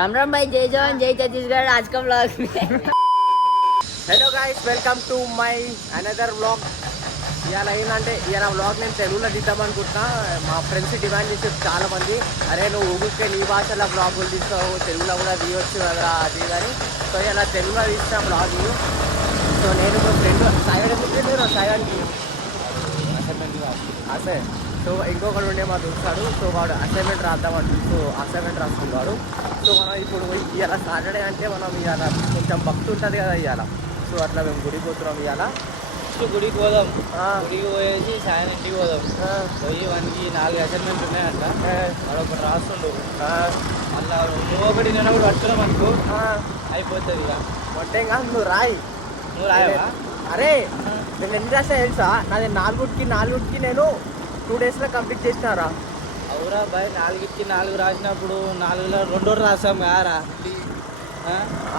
राम राम भाई, जय जवान जय छत्तीसगढ़। आज का ब्लॉग में hello guys, welcome to my another vlog. ఇవాళ ఏంటంటే ఇవాళ వ్లాగ్ నేను తెలుగులో తీద్దామనుకుంటున్నా. మా ఫ్రెండ్స్ డిమాండ్ చేసి చాలా మంది, అరే నువ్వు ఊరికే నీ భాషలో బ్లాగులు తీస్తావు, తెలుగులో కూడా తీయవచ్చు కదా అది కానీ. సో ఇలా తెలుగులో తీసిన బ్లాగ్. సో నేను మా ఫ్రెండ్ సాయానికి అసే. సో ఇంకొకడు ఉండే మా చూస్తాడు. సో వాడు అసైన్మెంట్ రాద్దామంటు. సో అసైన్మెంట్ రాస్తున్నాడు. సో మనం ఇప్పుడు ఇవాళ సాటర్డే అంటే మనం ఇవాళ కొంచెం భక్తి ఉంటుంది కదా ఇవాళ. సో అట్లా మేము గుడికి పోతున్నాం ఇవాళ. గుడికి పోదాం. గుడికి పోయేసి సాయంత్రం ఇంటికి పోదాం. పోయి వానికి 4 అసైన్మెంట్ ఉన్నాయంట. వాడు ఒకటి రాస్తుండు. మళ్ళా నువ్వు ఒకటి నేను ఒకటి పట్టుకున్నాం అనుకో, అయిపోతుంది ఇక. మొత్తం కాదు, నువ్వు రాయి. నువ్వు రాయవా? అరే నేను ఎన్ని రాసా తెలుసా? నాది 4కి నేను 2 daysలో కంప్లీట్ చేసినారా. అవురా బాయ్, 4కి 4 రాసినప్పుడు 4లో 2 రాసాం కారా.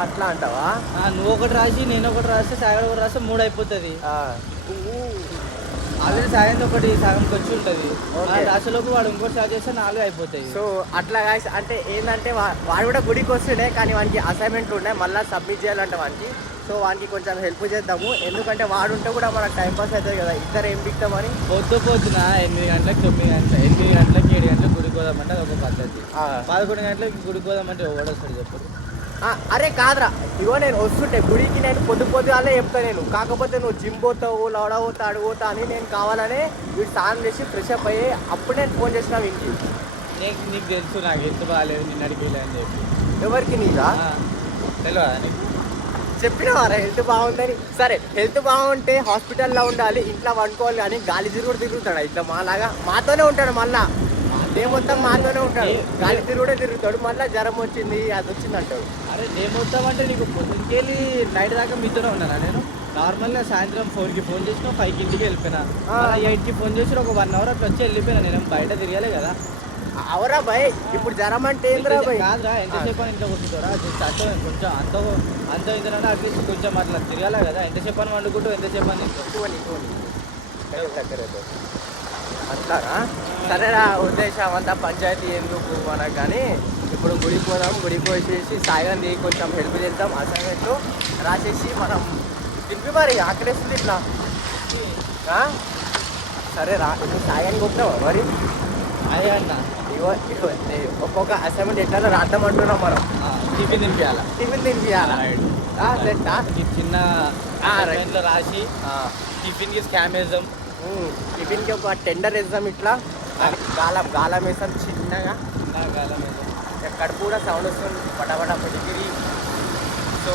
అట్లా అంటావా? నువ్వు ఒకటి రాసి నేను ఒకటి రాస్తే సాగర్ ఒకటి రాస్తే 3 అయిపోతుంది. ఆల్రెడీ సాయంత్రం ఒకటి సగంకి వచ్చి ఉంటుంది. రాసేలోపు వాడు ఇంకోటి స్టార్ట్ చేస్తే 4 అయిపోతాయి. సో అట్లా గాయస్, అంటే ఏంటంటే వాడు కూడా గుడికి వస్తుండే, కానీ వానికి అసైన్మెంట్ ఉండే, మళ్ళీ సబ్మిట్ చేయాలంటే వానికి. సో వానికి కొంచెం హెల్ప్ చేద్దాము, ఎందుకంటే వాడు ఉంటే కూడా మనకు టైంపాస్ అవుతుంది కదా. ఇద్దరు ఏం దిగుతామని పొద్దున 8 గంటలకు 9 గంటలకు 8 గంటలకు 7 గంటలకు గుడికి పోదామంటే అది ఒక పద్ధతి. 11 గంటలకు గుడికి పోదామంటే ఎవడొస్తాడు చెప్పరు. అరే కాదురా, ఇగో నేను వస్తుంటే గుడికి నేను పొద్దుగాలే చెప్తాను నేను. కాకపోతే నువ్వు జిమ్ పోతావు, లవడ పోతా, అడుగు పోతా అని నేను కావాలనే వీడు స్నానం చేసి ఫ్రెష్ అప్ అయ్యి అప్పుడు నేను ఫోన్ చేసినావు ఇంటికి. నీకు తెలుసు నాకు ఎంత బాగాలేదు నిన్న అడిగిలే అని చెప్పి. ఎవరికి? నీదా? తెలియదా నీకు? చెప్పినవారా హెల్త్ బాగుందని? సరే, హెల్త్ బాగుంటే హాస్పిటల్లో ఉండాలి, ఇంట్లో వండుకోవాలి, కానీ గాలి తిరుగుడు తిరుగుతాడు ఇట్లా మాలాగా. మాతోనే ఉంటాడు, మళ్ళా డే మొత్తం మాతోనే ఉంటాడు. గాలి తిరుగుడే తిరుగుతాడు, మళ్ళీ జ్వరం వచ్చింది అది వచ్చింది అంటాడు. అరే డే మొత్తం అంటే నీకు పొద్దుకెళ్ళి నైట్ దాకా మీతోనే ఉన్నానా నేను? నార్మల్గా సాయంత్రం 4కి ఫోన్ చేసిన 5కి ఇంటికి వెళ్ళిపోయినా. 8కి ఫోన్ చేసి ఒక 1 hour అట్లా వచ్చి వెళ్ళిపోయినా. నేను బయట తిరగాలే కదా. అవరా భయ్, ఇప్పుడు జ్వరం అంటే ఏంద్రా భయ్? కాదురా, ఎంతసేపు అని ఇంట్లో కూర్చుంటారా? అట్లా కొంచెం అంత ఇంతనంటే అట్లీస్ట్ కొంచెం అట్లా తిరగాలి కదా. ఎంతసేపు అని వండుకుంటూ ఎంతసేపు అని అట్లారా? సరేరా, ఉద్దేశం అంతా పంచాయతీ ఎందుకు మనకు. కానీ ఇప్పుడు గుడికి పోదాం. గుడికి పోసేసి సాయిగాన్ని కొంచెం హెల్ప్ చేద్దాం. అసైన్మెంట్లు రాసేసి మనం తిప్పి మరి ఆకలేస్తుంది ఇట్లా. సరేరా, ఇప్పుడు సాయిగాన్ని కొట్టినావా మరి? అదే అన్న, ఇగో ఒక్కొక్క అసైన్మెంట్ ఎట్లా రాద్దాం అంటున్నాం మనం. టిఫిన్ తినిపించాలా? టిఫిన్ తినిపించాలా? చిన్న లో రాసి టిఫిన్కి స్కామ్ వేద్దాం. టిఫిన్కి ఒక టెండర్ వేద్దాం. ఇట్లా గాలం వేస్తాం చిన్నగా. కడుపు కూడా సౌండ్ వస్తుంది పటపట పెడిగిరి. సో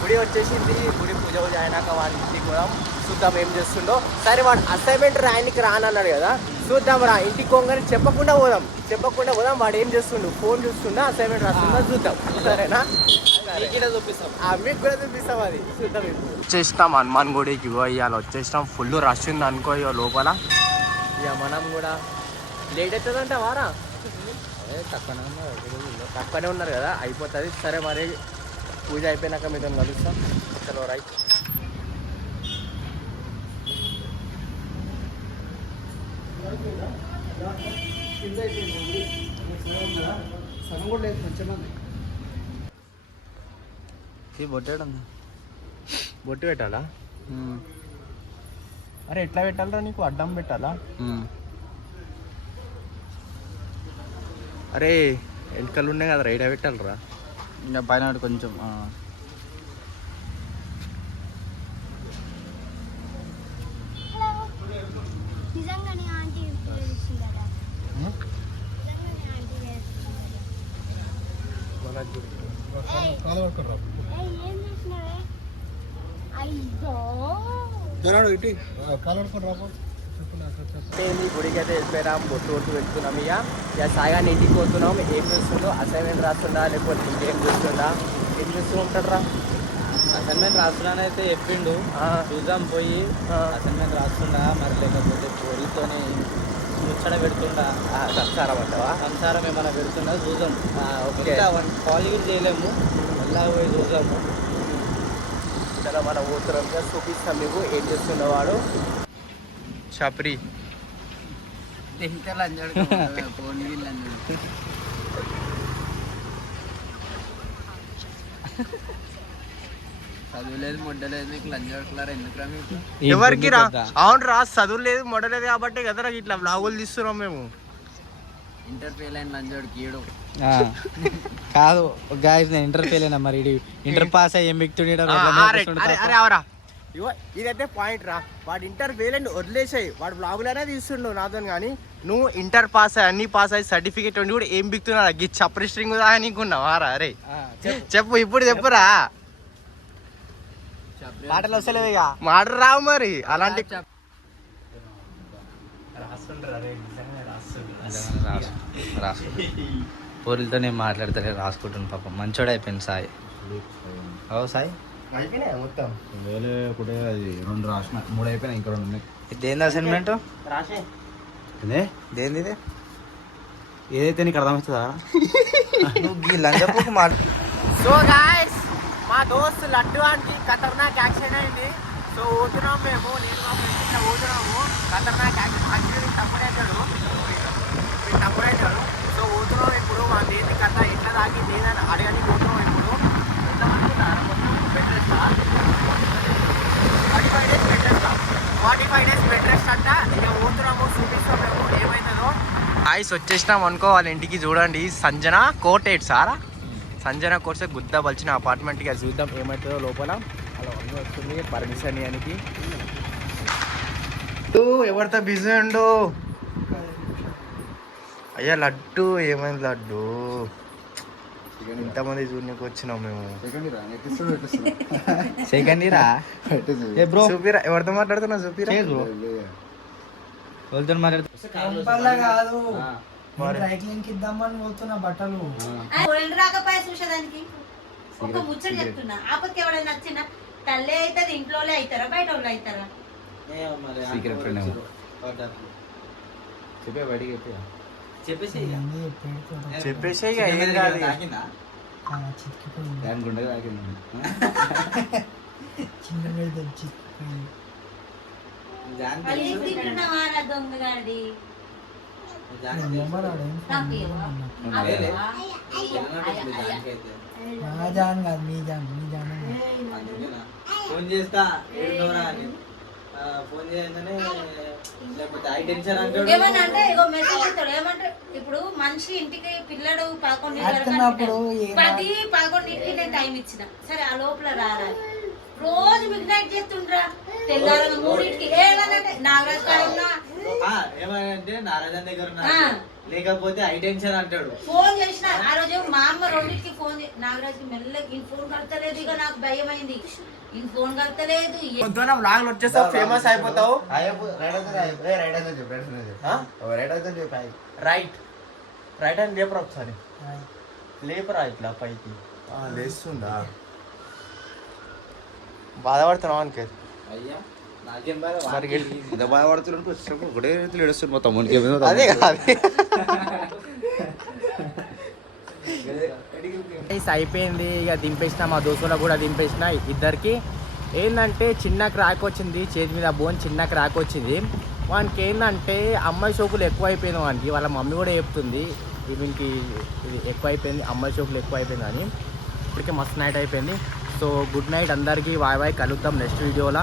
గుడి వచ్చేసింది. గుడి పూజ అయినాక వాడి ఇంటికి పోదాం, చూద్దాం ఏం చేస్తుండో. సరే, వాడు అసైన్మెంట్ రాయనికి రానన్నాడు కదా, చూద్దాం రా. ఇంటికి పోగానే చెప్పకుండా పోదాం. వాడు ఏం చేస్తుండు, ఫోన్ చూస్తుండా అసైన్మెంట్ రాస్తుందా చూద్దాం. సరేనా? చూపిస్తాం, మీకు కూడా చూపిస్తాం. అది చూద్దాం. వచ్చేసినాం హనుమాన్ గుడికి. ఇవాళ వచ్చేసినాం. ఫుల్ రష్ ఉంది అనుకో ఇక లోపల. ఇక మనం కూడా లేట్ అవుతుందంట వారా. తక్కువనే ఉన్నారు కదా, అయిపోతుంది. సరే మరి, పూజ అయిపోయినాక మీతో కలుస్తాం. చలో రైట్. బొట్టు పెట్టాలా? అరే ఎట్లా పెట్టాలరా? నీకు అడ్డం పెట్టాలా? అరే వెనకలు ఉన్నాయి కదా, రైట్ పెట్టాలరా. ఇంకా పైన కొంచెం గుడికి అయితే వెళ్ళిపోయినాం. బొట్టు పెట్టుకున్నాం. ఇక సాయిగాన్ని ఇంటికి పోతున్నాం. ఏం చేస్తుండో, అసైన్మెంట్ రాస్తుందా లేకపోతే ఇంకేం చూస్తుందా? ఏం చూస్తూ ఉంటాడురా? అసైన్మెంట్ రాస్తున్నానైతే చెప్పిండు. చూద్దాం పోయి అసైన్మెంట్ రాస్తుండా మరి లేకపోతే పోలీతోనే ముచ్చట పెడుతుండా. సంసారం అంటావా? సంసారం ఏమైనా పెడుతుండా చూద్దాం. కాల్ కూడా చేయలేము, మళ్ళా పోయి చూద్దాము. చాలా మన ఊతరంగా చూపిస్తాం మీకు ఏం చేస్తున్నవాడు. చప్రి చదువులేదు మొడ్డలేదు నీకు లంచ్ కొడుకులారా ఎందుకు రా మీకు? ఎవరికి రా? అవును రా, చదువు లేదు మొడలేదు కాబట్టి కదరా ఇట్లా వ్లాగులు తీస్తున్నాం మేము. ఇంటర్ ఫెయిల్ అయిన లంచ్ కొడుకు ఈడు. కాదు గాయస్, నేను ఇంటర్ ఫెయిల్ అయినా. మరి ఇంటర్ పాస్ అయ్యి ఏం వ్యక్తుడు అవరా ఇగో ఇదైతే పాయింట్ రా. వాడు ఇంటర్ వేలని వదిలేసాయి, వాడు బ్లాగులనే తీస్తుండు నాతో. కానీ నువ్వు ఇంటర్ పాస్ అయ్యి అన్ని పాస్ అయ్యి సర్టిఫికేట్ ఉండి కూడా ఏం బిక్తున్నా గి చప్పరి స్ట్రింగ్ నీకున్నావా రా? అరే చెప్పు, ఇప్పుడు చెప్పురా. మాటలు వస్తలేవు ఇక. మాట రావు మరి అలాంటి. పోరులతో నేను మాట్లాడతలే, రాసుకుంటాను. పాపం మంచోడు అయిపోయింది సాయి. ఓ సాయి అయిపోయినాయి మొత్తం. వేలే ఒకటే అది 2 రాసిన, 3 అయిపోయినాయి, ఇంకా 2 ఉన్నాయి. దేని అసైన్మెంట్? రాసే దేనిది ఇది? ఏదైతే నీకు అర్థమవుతుందా? నువ్వు లంచపోకు మాట. సో గాయస్, మా దోస్తు లడ్డు అంటే ఖతర్నాక్ యాక్సిడెంట్ అయింది. సో పోతున్నాం మేము, నేను మా ఫ్రెండ్స్ ఇట్లా పోతున్నాము. ఖతర్నాక్ యాక్సిడెంట్ తప్పుడైతాడు. సో పోతున్నాం ఇప్పుడు. మా దేని కథ ఎట్లా తాగింది ఏదని అడగని పోతున్నాం ఇప్పుడు. ఎంతమంది bed rest 45 days bed rest అంట. ఇక పోతున్నాము, చూపిస్తాం మేము ఏమైతుందో. ఐస్ వచ్చేసినాం అనుకో వాళ్ళ ఇంటికి. చూడండి, సంజన కోటేట్ సారా, సంజన కోర్సే గుద్ద బలిచిన అపార్ట్మెంట్కి. అది చూద్దాం ఏమవుతుందో లోపల. అలా అన్నీ వస్తుంది పర్మిషన్ ఇవ్వడానికి. ఎవరితో బిజీ ఉండు అయ్యా. లడ్డు ఏమైంది లడ్డు? ఇంతమంది చూడడానికి వచ్చినాం మేము. సెకండ్ ఇయరా బ్రో? చూపిరా, ఎవరితో మాట్లాడుతున్నా చూపిరా. వాళ్ళతో మాట్లాడుతూ కాదు, సైక్లింగ్ ఇద్దామని పోతున్న బట్టలు రాకపోయా చూసేదానికి ఒక ముచ్చట చెప్తున్నా. ఆపత్తి ఎవడైనా నచ్చిన తల్లే అవుతుంది, ఇంట్లోనే అవుతారా బయట వాళ్ళు అవుతారా? సీక్రెట్ ఫ్రెండ్ చెప్పే బయటికి చెప్పే చెప్పేసి ఇక ఏం కాదు. దాని గుండెగా తాకింది. చిన్న చిక్కిపోయింది. వాళ్ళు ఏం తింటున్నావా రా దొంగగాడి? మా జాన్ కాదు, మీ జాన్. ఫోన్ చేస్తా ఫోన్ చేయగానే లేకపోతే ఐ టెన్షన్ అంటాడు. ఏమన్నా అంటే ఇగో మెసేజ్ ఇస్తాడు. ఏమంటే ఇప్పుడు మనిషి ఇంటికి పిల్లడు 11 నేను టైం ఇచ్చిన సరే, ఆ లోపల రారా రోజు మిడ్ నైట్ చేస్తుండ్రా. తెల్లారగా 3ంటికి ఏమనంటే నాగరాజ్ కాడ ఉన్నా, ఏమంటే నారాజన్ దగ్గర ఉన్నా, లేకపోతే ఐ టెన్షన్ అంటాడు. ఫోన్ చేసిన ఆ రోజు మా అమ్మ 2ంటికి ఫోన్ నాగరాజ్ కి మెల్లగా ఈ ఫోన్ కడతలేదు. ఇక నాకు భయం అయింది, ఈ ఫోన్ కడతలేదు. బ్లాగ్లు వచ్చేస్తావు, ఫేమస్ అయిపోతావు. రైట్ అని లేపరా ఒకసారి. లేపరా ఇట్లా పైకి. లేస్తుందా? బాధపడుతున్నావు అనుకే. అయ్యా నాకేం బాధ? బాధపడుతున్నాడు వచ్చినప్పుడు ఒకటే రీతిలో ఏడుస్తుంది మొత్తం. మనకి అదే కాదు అయిపోయింది. ఇక దింపేసిన, మా దోస్తులకు కూడా దింపేసిన. ఇద్దరికి ఏంటంటే చిన్న క్రాక్ వచ్చింది, చేతి మీద బోన్ చిన్న క్రాక్ వచ్చింది. వానికి ఏంటంటే అమ్మాయి షోకులు ఎక్కువ అయిపోయింది వానికి. వాళ్ళ మమ్మీ కూడా చెప్తుంది వీనికి ఇది ఎక్కువ అయిపోయింది, అమ్మాయి షోకులు ఎక్కువ అయిపోయింది అని. ఇప్పటికే మస్తు నైట్ అయిపోయింది. సో గుడ్ నైట్ అందరికీ. బాయ్ బాయ్, కలుద్దాం నెక్స్ట్ వీడియోలో.